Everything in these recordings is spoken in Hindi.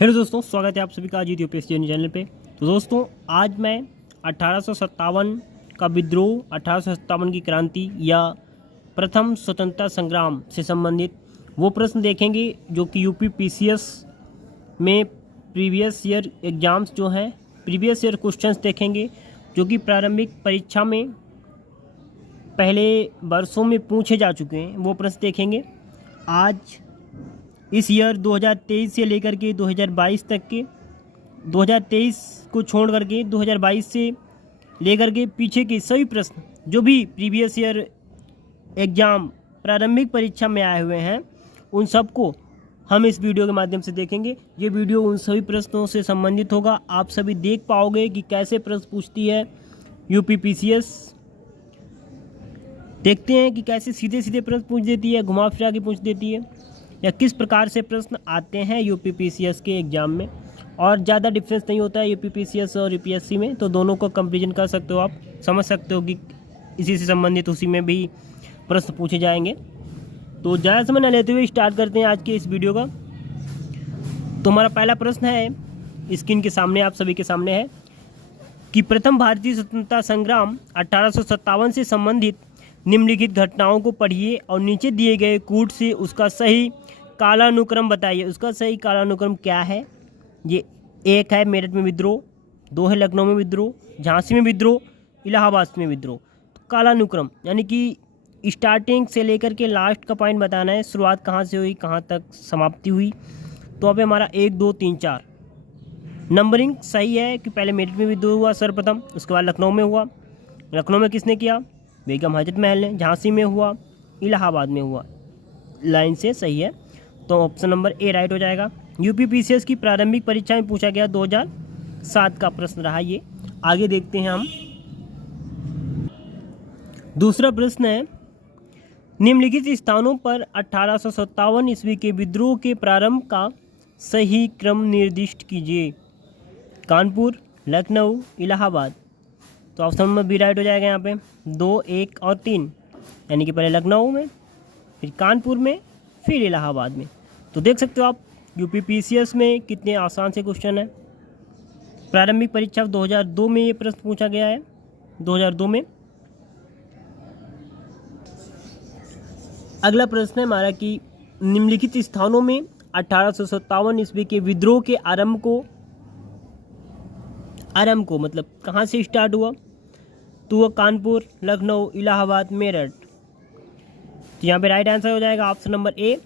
हेलो दोस्तों, स्वागत है आप सभी का आज यूपीएससी चैनल पे। तो दोस्तों, आज मैं 1857 का विद्रोह, 1857 की क्रांति या प्रथम स्वतंत्रता संग्राम से संबंधित वो प्रश्न देखेंगे जो कि यूपी पीसीएस में प्रीवियस ईयर एग्जाम्स जो हैं, प्रीवियस ईयर क्वेश्चंस देखेंगे जो कि प्रारंभिक परीक्षा में पहले वर्षों में पूछे जा चुके हैं। वो प्रश्न देखेंगे आज इस ईयर 2023 से लेकर के 2022 तक के, 2023 को छोड़ करके 2022 से लेकर के पीछे के सभी प्रश्न जो भी प्रीवियस ईयर एग्ज़ाम प्रारंभिक परीक्षा में आए हुए हैं, उन सबको हम इस वीडियो के माध्यम से देखेंगे। ये वीडियो उन सभी प्रश्नों से संबंधित होगा। आप सभी देख पाओगे कि कैसे प्रश्न पूछती है यूपी पीसीएस। देखते हैं कि कैसे सीधे सीधे प्रश्न पूछ देती है, घुमा फिरा के पूछ देती है, या किस प्रकार से प्रश्न आते हैं यूपी पीसीएस के एग्ज़ाम में। और ज़्यादा डिफरेंस नहीं होता है यूपी पीसीएस और यूपीएससी में, तो दोनों को कंपैरिजन कर सकते हो। आप समझ सकते हो कि इसी से संबंधित उसी में भी प्रश्न पूछे जाएंगे। तो ज़्यादा समय न लेते हुए स्टार्ट करते हैं आज के इस वीडियो का। तो हमारा पहला प्रश्न है, स्क्रीन के सामने आप सभी के सामने है कि प्रथम भारतीय स्वतंत्रता संग्राम 1857 से संबंधित निम्नलिखित घटनाओं को पढ़िए और नीचे दिए गए कूट से उसका सही कालानुक्रम बताइए। उसका सही कालानुक्रम क्या है? ये एक है मेरठ में विद्रोह, दो है लखनऊ में विद्रोह, झांसी में विद्रोह, इलाहाबाद में विद्रोह। तो कालानुक्रम यानी कि स्टार्टिंग से लेकर के लास्ट का पॉइंट बताना है, शुरुआत कहाँ से हुई कहाँ तक समाप्ति हुई। तो अब हमारा 1 2 3 4 नंबरिंग सही है कि पहले मेरठ में विद्रोह हुआ सर्वप्रथम, उसके बाद लखनऊ में हुआ। लखनऊ में किसने किया? बेगम हजरत महल ने। झांसी में हुआ, इलाहाबाद में हुआ। लाइन से सही है, तो ऑप्शन नंबर ए राइट हो जाएगा। यूपी पीसीएस की प्रारंभिक परीक्षा में पूछा गया 2007 का प्रश्न रहा ये। आगे देखते हैं हम। दूसरा प्रश्न है, निम्नलिखित स्थानों पर 1857 ईस्वी के विद्रोह के प्रारंभ का सही क्रम निर्दिष्ट कीजिए। कानपुर, लखनऊ, इलाहाबाद। तो ऑप्शन नंबर बी राइट हो जाएगा यहाँ पे। 2 1 और 3 यानी कि पहले लखनऊ में, फिर कानपुर में, फिर इलाहाबाद में। तो देख सकते हो आप यूपी पीसीएस में कितने आसान से क्वेश्चन है। प्रारंभिक परीक्षा 2002 में ये प्रश्न पूछा गया है, 2002 में। अगला प्रश्न है हमारा कि निम्नलिखित स्थानों में 1857 ईस्वी के विद्रोह के आरंभ को मतलब कहाँ से स्टार्ट हुआ? तो वो कानपुर, लखनऊ, इलाहाबाद, मेरठ। तो यहाँ पे राइट आंसर हो जाएगा ऑप्शन नंबर ए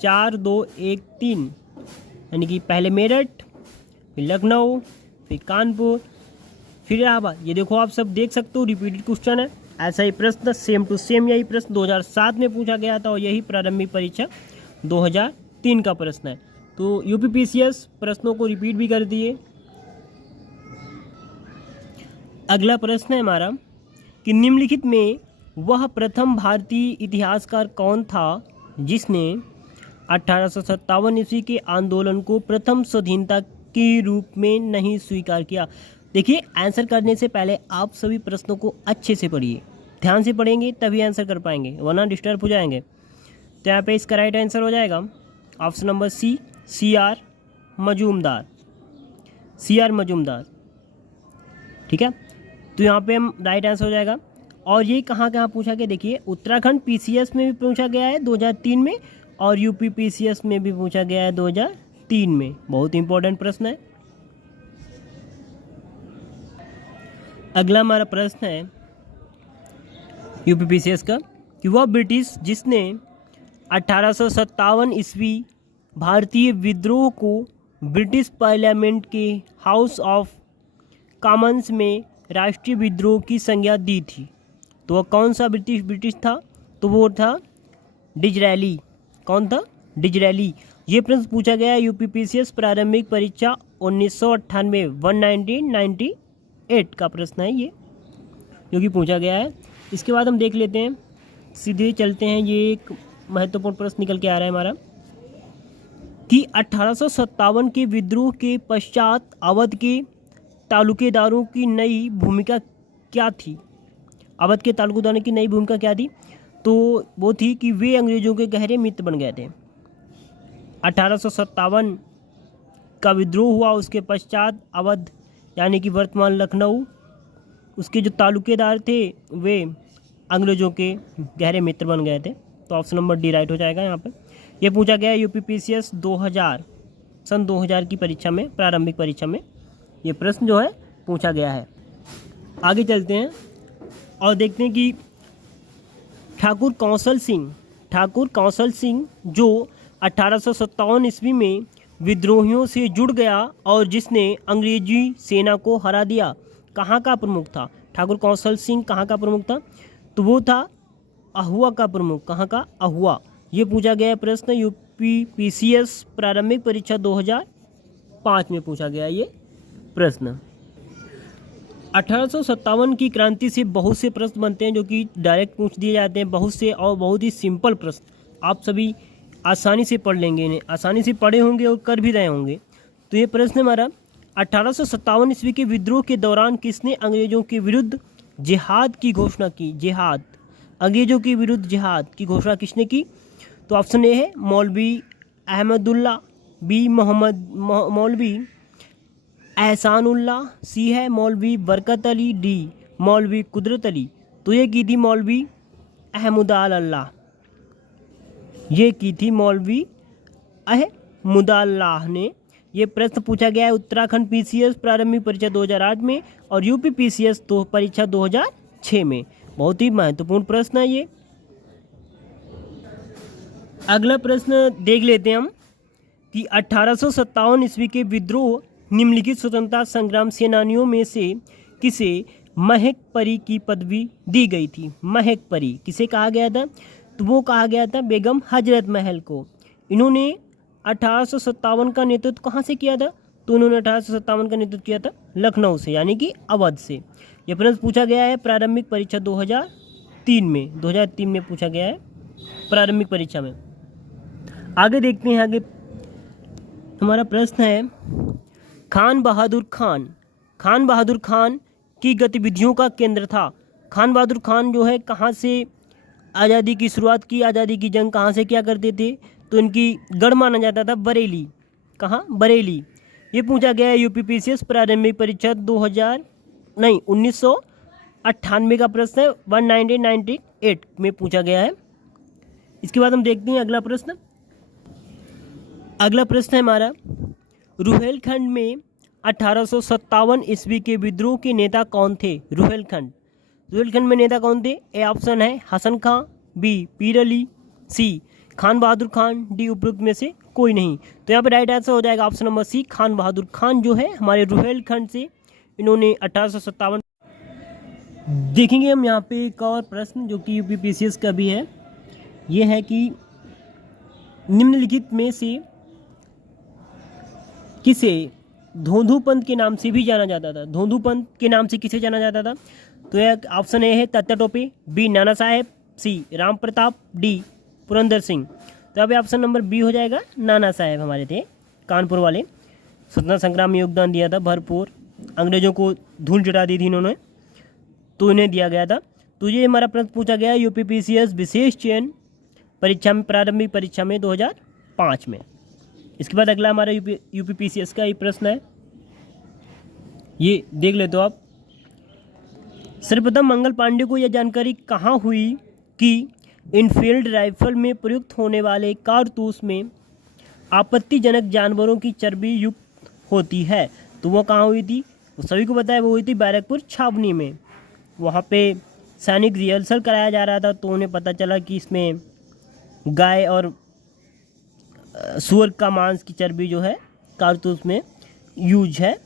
4 2 1 3 यानी कि पहले मेरठ, फिर लखनऊ, फिर कानपुर, फिर इलाहाबाद। ये देखो आप सब देख सकते हो रिपीटेड क्वेश्चन है। ऐसा ही प्रश्न सेम टू सेम यही प्रश्न 2007 में पूछा गया था और यही प्रारंभिक परीक्षा 2003 का प्रश्न है। तो यूपी पीसीएस प्रश्नों को रिपीट भी कर दिए। अगला प्रश्न है हमारा कि निम्नलिखित में वह प्रथम भारतीय इतिहासकार कौन था जिसने 1857 ईस्वी के आंदोलन को प्रथम स्वाधीनता के रूप में नहीं स्वीकार किया। देखिए, आंसर करने से पहले आप सभी प्रश्नों को अच्छे से पढ़िए, ध्यान से पढ़ेंगे तभी आंसर कर पाएंगे, वरना डिस्टर्ब हो जाएंगे। तो यहाँ पे इसका राइट आंसर हो जाएगा option number C CR Majumdar. ठीक है, तो यहाँ पे हम राइट आंसर हो जाएगा। और ये कहाँ कहाँ पूछा गया? देखिए, उत्तराखंड पीसीएस में भी पूछा गया है 2003 में, और यूपी पीसीएस में भी पूछा गया है 2003 में। बहुत इंपॉर्टेंट प्रश्न है। अगला हमारा प्रश्न है यूपी पीसीएस का कि वह ब्रिटिश जिसने 1857 ईस्वी भारतीय विद्रोह को ब्रिटिश पार्लियामेंट के हाउस ऑफ कॉमन्स में राष्ट्रीय विद्रोह की संज्ञा दी थी। तो वह कौन सा ब्रिटिश था? तो वो था डिजरेली। कौन था? डिजरेली। ये प्रश्न पूछा गया है यूपी पीसीएस प्रारंभिक परीक्षा 1998 1998 का प्रश्न है ये, जो कि पूछा गया है। इसके बाद हम देख लेते हैं, सीधे चलते हैं। ये एक महत्वपूर्ण प्रश्न निकल के आ रहा है हमारा कि 1857 के विद्रोह के पश्चात अवध के तालुकेदारों की नई भूमिका क्या थी? अवध के तालुकेदारों की नई भूमिका क्या थी? तो वो थी कि वे अंग्रेज़ों के गहरे मित्र बन गए थे। 1857 का विद्रोह हुआ, उसके पश्चात अवध यानी कि वर्तमान लखनऊ, उसके जो तालुकेदार थे वे अंग्रेज़ों के गहरे मित्र बन गए थे। तो ऑप्शन नंबर डी राइट हो जाएगा यहाँ पे। ये पूछा गया यूपीपीसीएस 2000 सन 2000 की परीक्षा में, प्रारंभिक परीक्षा में ये प्रश्न जो है पूछा गया है। आगे चलते हैं और देखते हैं कि ठाकुर कौशल सिंह जो 1857 ईस्वी में विद्रोहियों से जुड़ गया और जिसने अंग्रेजी सेना को हरा दिया, कहाँ का प्रमुख था? ठाकुर कौशल सिंह कहाँ का प्रमुख था? तो वो था अहुआ का प्रमुख। कहाँ का? अहुआ। ये पूछा गया प्रश्न यूपीपीसीएस प्रारंभिक परीक्षा 2005 में पूछा गया ये प्रश्न। 1857 की क्रांति से बहुत से प्रश्न बनते हैं जो कि डायरेक्ट पूछ दिए जाते हैं, बहुत से और बहुत ही सिंपल प्रश्न। आप सभी आसानी से पढ़ लेंगे, इन्हें आसानी से पढ़े होंगे और कर भी रहे होंगे। तो ये प्रश्न हमारा 1857 ईस्वी के विद्रोह के दौरान किसने अंग्रेजों के विरुद्ध जिहाद की घोषणा की? जिहाद, अंग्रेजों के विरुद्ध जिहाद की घोषणा किसने की? तो ऑप्शन ए है मौलवी अहमदुल्ला, बी मौलवी एहसानुल्लाह, सी है मौलवी बरकत अली, डी मौलवी कुदरत अली। तो ये की थी मौलवी अहमदुल्लाह, ये की थी मौलवी अहमदुल्लाह ने। ये प्रश्न पूछा गया है उत्तराखंड पीसीएस प्रारंभिक परीक्षा 2008 में और यूपी पीसीएस परीक्षा 2006 में। बहुत ही महत्वपूर्ण प्रश्न है ये। अगला प्रश्न देख लेते हैं हम कि 1857 ईस्वी के विद्रोह निम्नलिखित स्वतंत्रता संग्राम सेनानियों में से किसे महक परी की पदवी दी गई थी? महक परी किसे कहा गया था? तो वो कहा गया था बेगम हजरत महल को। इन्होंने 1857 का नेतृत्व कहाँ से किया था? तो उन्होंने 1857 का नेतृत्व किया था लखनऊ से, यानी कि अवध से। यह प्रश्न पूछा गया है प्रारंभिक परीक्षा 2003 में, 2003 में पूछा गया है प्रारंभिक परीक्षा में। आगे देखते हैं, आगे हमारा प्रश्न है खान बहादुर खान की गतिविधियों का केंद्र था। खान बहादुर खान जो है कहाँ से आज़ादी की शुरुआत की, आज़ादी की जंग कहाँ से क्या करते थे? तो इनकी गढ़ माना जाता था बरेली। कहाँ? बरेली। ये पूछा गया है यूपीपीसीएस प्रारंभिक परीक्षा 1998 का प्रश्न है, 1998 में पूछा गया है। इसके बाद हम देखते हैं अगला प्रश्न। अगला प्रश्न है हमारा रुहेलखंड में 1857 ईस्वी के विद्रोह के नेता कौन थे? रुहेलखंड में नेता कौन थे? ए ऑप्शन है हसन खां, बी पीर अली, सी खान बहादुर खान, डी उपरोक्त में से कोई नहीं। तो यहाँ पे राइट आंसर हो जाएगा ऑप्शन नंबर सी, खान बहादुर खान जो है हमारे रुहेलखंड से इन्होंने 1857। देखेंगे हम यहाँ पे एक और प्रश्न जो कि यूपीपीसीएस का भी है। ये है कि निम्नलिखित में से किसे धोंधू पंथ के नाम से भी जाना जाता था? धोंधू पंथ के नाम से किसे जाना जाता था? तो यह ऑप्शन ए है तात्या टोपे, बी नाना साहेब, सी राम प्रताप, डी पुरंदर सिंह। तो यहाँ पे ऑप्शन नंबर बी हो जाएगा, नाना साहेब हमारे थे कानपुर वाले, स्वतंत्रता संग्राम में योगदान दिया था भरपूर, अंग्रेजों को धूल चटा दी थी इन्होंने, तो इन्हें दिया गया था। तो ये हमारा प्रश्न पूछा गया यूपीपीसीएस विशेष चयन परीक्षा में, प्रारंभिक परीक्षा में 2005 में। इसके बाद अगला हमारा यूपीपीसीएस का ये प्रश्न है, ये देख लेते हो आप। सर्वप्रथम मंगल पांडे को यह जानकारी कहाँ हुई कि इनफील्ड राइफल में प्रयुक्त होने वाले कारतूस में आपत्तिजनक जानवरों की चर्बी युक्त होती है? तो वो कहाँ हुई थी? वो सभी को पता है, वो हुई थी बैरकपुर छावनी में। वहाँ पे सैनिक रिहर्सल कराया जा रहा था, तो उन्हें पता चला कि इसमें गाय और सूअर का मांस की चर्बी जो है कारतूस में यूज है,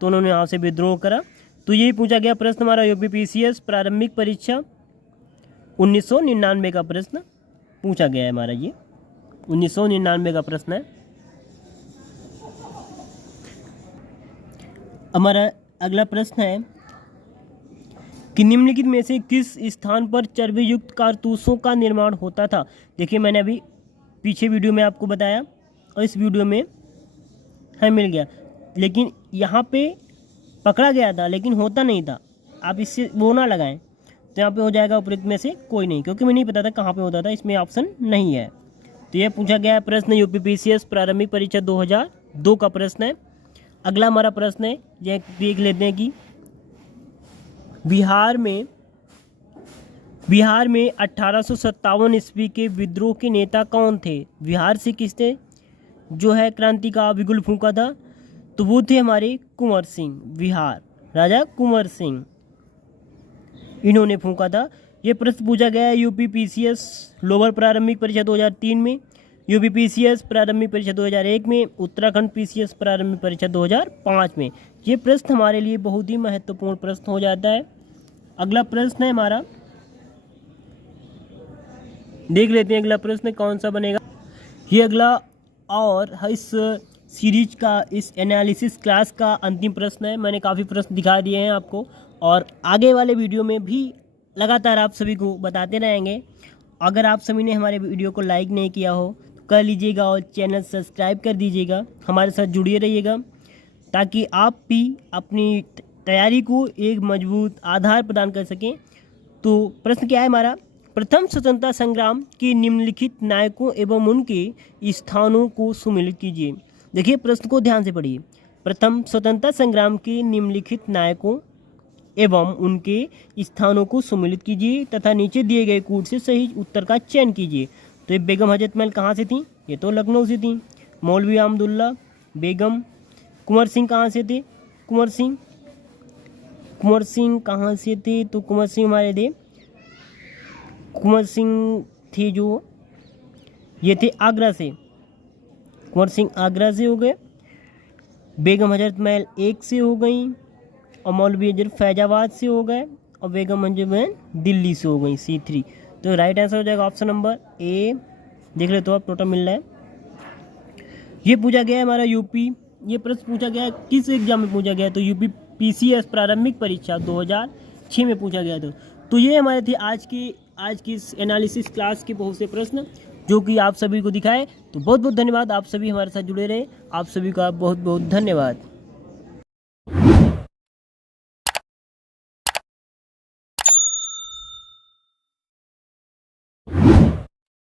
तो उन्होंने यहाँ से विद्रोह करा। तो यही पूछा गया प्रश्न हमारा यूपीपीसीएस प्रारंभिक परीक्षा 1999 का प्रश्न पूछा गया है हमारा, ये 1999 का प्रश्न है। हमारा अगला प्रश्न है कि निम्नलिखित में से किस स्थान पर चर्बी युक्त कारतूसों का निर्माण होता था? देखिए मैंने अभी पीछे वीडियो में आपको बताया और इस वीडियो में है मिल गया, लेकिन यहाँ पे पकड़ा गया था लेकिन होता नहीं था। आप इससे वो ना लगाएं, तो यहाँ पे हो जाएगा उपयुक्त में से कोई नहीं, क्योंकि मुझे नहीं पता था कहाँ पे होता था, इसमें ऑप्शन नहीं है। तो यह पूछा गया प्रश्न यूपीपीसीएस प्रारंभिक परीक्षा 2 का प्रश्न है। अगला हमारा प्रश्न है, यह देख लेते हैं कि बिहार में 1857 ईस्वी के विद्रोह के नेता कौन थे? बिहार से किसने जो है क्रांति का बिगुल फूंका था? तो वो थे हमारे कुंवर सिंह। बिहार राजा कुंवर सिंह, इन्होंने फूंका था। ये प्रश्न पूछा गया है यूपीपीसीएस लोअर प्रारंभिक परीक्षा 2003 में, यूपीपीसीएस प्रारंभिक परीक्षा 2001 में, उत्तराखंड पीसीएस प्रारंभिक परीक्षा 2005 में। ये प्रश्न हमारे लिए बहुत ही महत्वपूर्ण प्रश्न हो जाता है। अगला प्रश्न है हमारा, देख लेते हैं अगला प्रश्न कौन सा बनेगा। ये अगला और इस सीरीज का, इस एनालिसिस क्लास का अंतिम प्रश्न है। मैंने काफ़ी प्रश्न दिखा दिए हैं आपको, और आगे वाले वीडियो में भी लगातार आप सभी को बताते रहेंगे। अगर आप सभी ने हमारे वीडियो को लाइक नहीं किया हो तो कर लीजिएगा और चैनल सब्सक्राइब कर दीजिएगा। हमारे साथ जुड़े रहिएगा ताकि आप भी अपनी तैयारी को एक मजबूत आधार प्रदान कर सकें। तो प्रश्न क्या है हमारा, प्रथम स्वतंत्रता संग्राम के निम्नलिखित नायकों एवं उनके स्थानों को सुमेलित कीजिए। देखिए प्रश्न को ध्यान से पढ़िए। प्रथम स्वतंत्रता संग्राम के निम्नलिखित नायकों एवं उनके स्थानों को सुमेलित कीजिए तथा नीचे दिए गए कूट से सही उत्तर का चयन कीजिए। तो ये बेगम हजरत महल कहाँ से थी? ये तो लखनऊ से थी। मौलवी अहमदुल्ला बेगम। कुंवर सिंह कहाँ से थे? कुंवर सिंह कहाँ से थे? तो कुंवर सिंह हमारे थे, कुंवर सिंह थे जो ये थे आगरा से। कुंवर सिंह आगरा से हो गए। बेगम हजरत महल 1 से हो गई, और मौलवी हजरत फैजाबाद से हो गए, और बेगम हजरत महल दिल्ली से हो गई, C3। तो राइट आंसर हो जाएगा ऑप्शन नंबर ए। देख ले तो आप टोटल मिल रहा है। ये पूछा गया है हमारा यूपी, ये प्रश्न पूछा गया है किस एग्जाम में पूछा गया है? तो यूपीपीसीएस प्रारंभिक परीक्षा 2006 में पूछा गया था। तो ये हमारे थे आज की इस एनालिसिस क्लास के बहुत से प्रश्न जो कि आप सभी को दिखाए। तो बहुत बहुत धन्यवाद, आप सभी हमारे साथ जुड़े रहे। आप सभी का बहुत बहुत धन्यवाद।